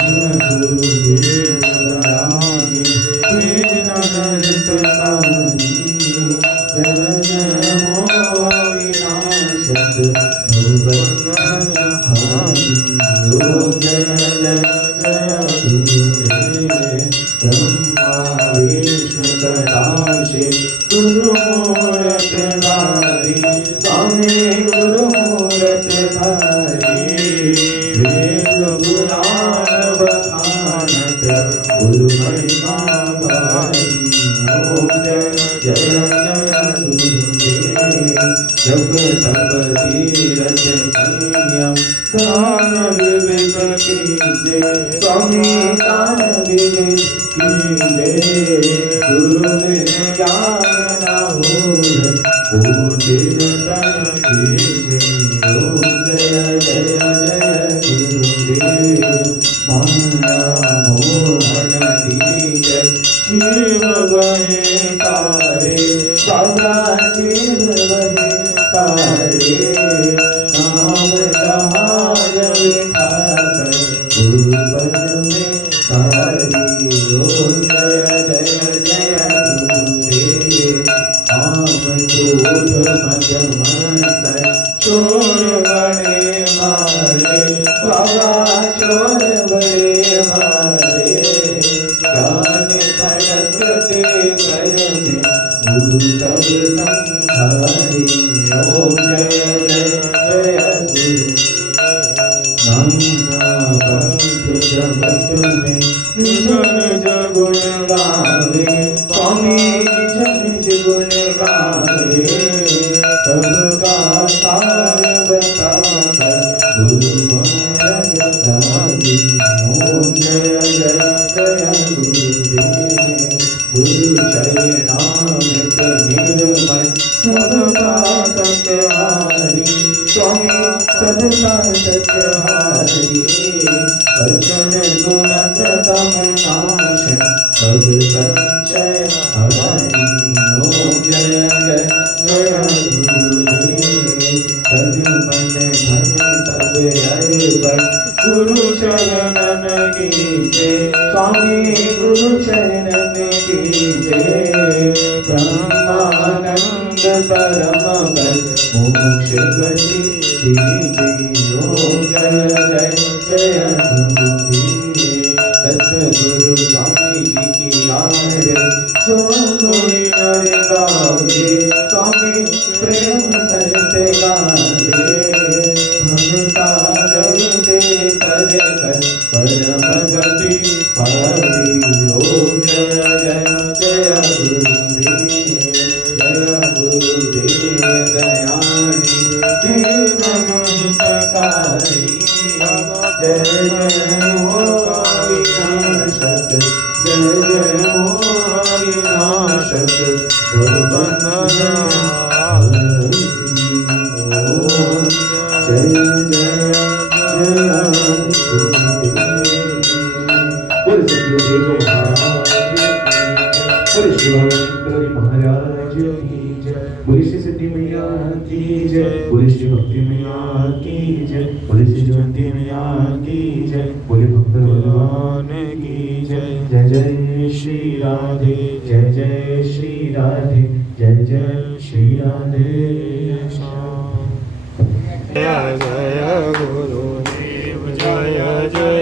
गुरुदेव दयागी दीन दरिद्रतारी जय जय हो अविनाशक भुवनहारी योग जय जय गुरुदेव ब्रह्मा विष्णु कटाक्षे गुरुमूर्त धारी स्वामी गुरुमूर्त धारी वेद पुराण बखानत गुरु महिमा भारी ओम जय जय गुरुदेव जब तब तीरथ संयम दान विवेक कीजे स्वामी दान विवेक कीजे गुरु बिन ज्ञान न होय कोटि रतन कीजे ओम जय जय जय गुरुदेव माया मोहन दीजय जीव बहे तारे सदा जीव बहे तारे नाम जहाज विठाकर गुरु पद में तारी ओम जय जय जय गुरुदेव आम क्रोध मद मत्सर चोर बड़े मारे बाबा चोर बड़े मारे ज्ञान भटकते कर में गुरु तब संधारी ओम जय जय जय गुरु नाना पंथ जगत में निज निज गुण गावे स्वामी निज निज गुण गावे सबका सार बताकर गुरु मार्ग गावे ओम जय जय जय गुरुदेव गुरु चरणामृत निर्मल सबका सत्यहारी स्वामी सबका सत्यहारी अर्चन गुणत तम नाश सब संशय हरि ओम जय जय जय गुरुदेव तन मन धन सब अर्पण गुरु चरणन कीजे स्वामी गुरु चरणन कीजे ब्रह्मानंद परम बल मोक्ष गति दीजे ओम जय जय जय गुरुदेव सतगुरु स्वामी जी की आरती जो कोई नर गावे स्वामी प्रेम सहित गावे भगता करते कर कर परम गति पावी ओम जय जय जय गुरुदेव दयानी देव हितकारी जय जय हो अविनाशक जय जय हो अविनाशक भुवनहारी ओम जय जय जय बोल सतगुरुदेव महाराज बोल शिवानंद महाराज की जय बोल श्री सिद्धि मैया की जय बोल श्री भक्ति मैया की जय बोल श्री जयंती मैया की जय बोले भक्त भगवान की जय जय जय श्री राधे जय जय श्री राधे जय जय श्री राधे जय जय गुरुदेव जय जय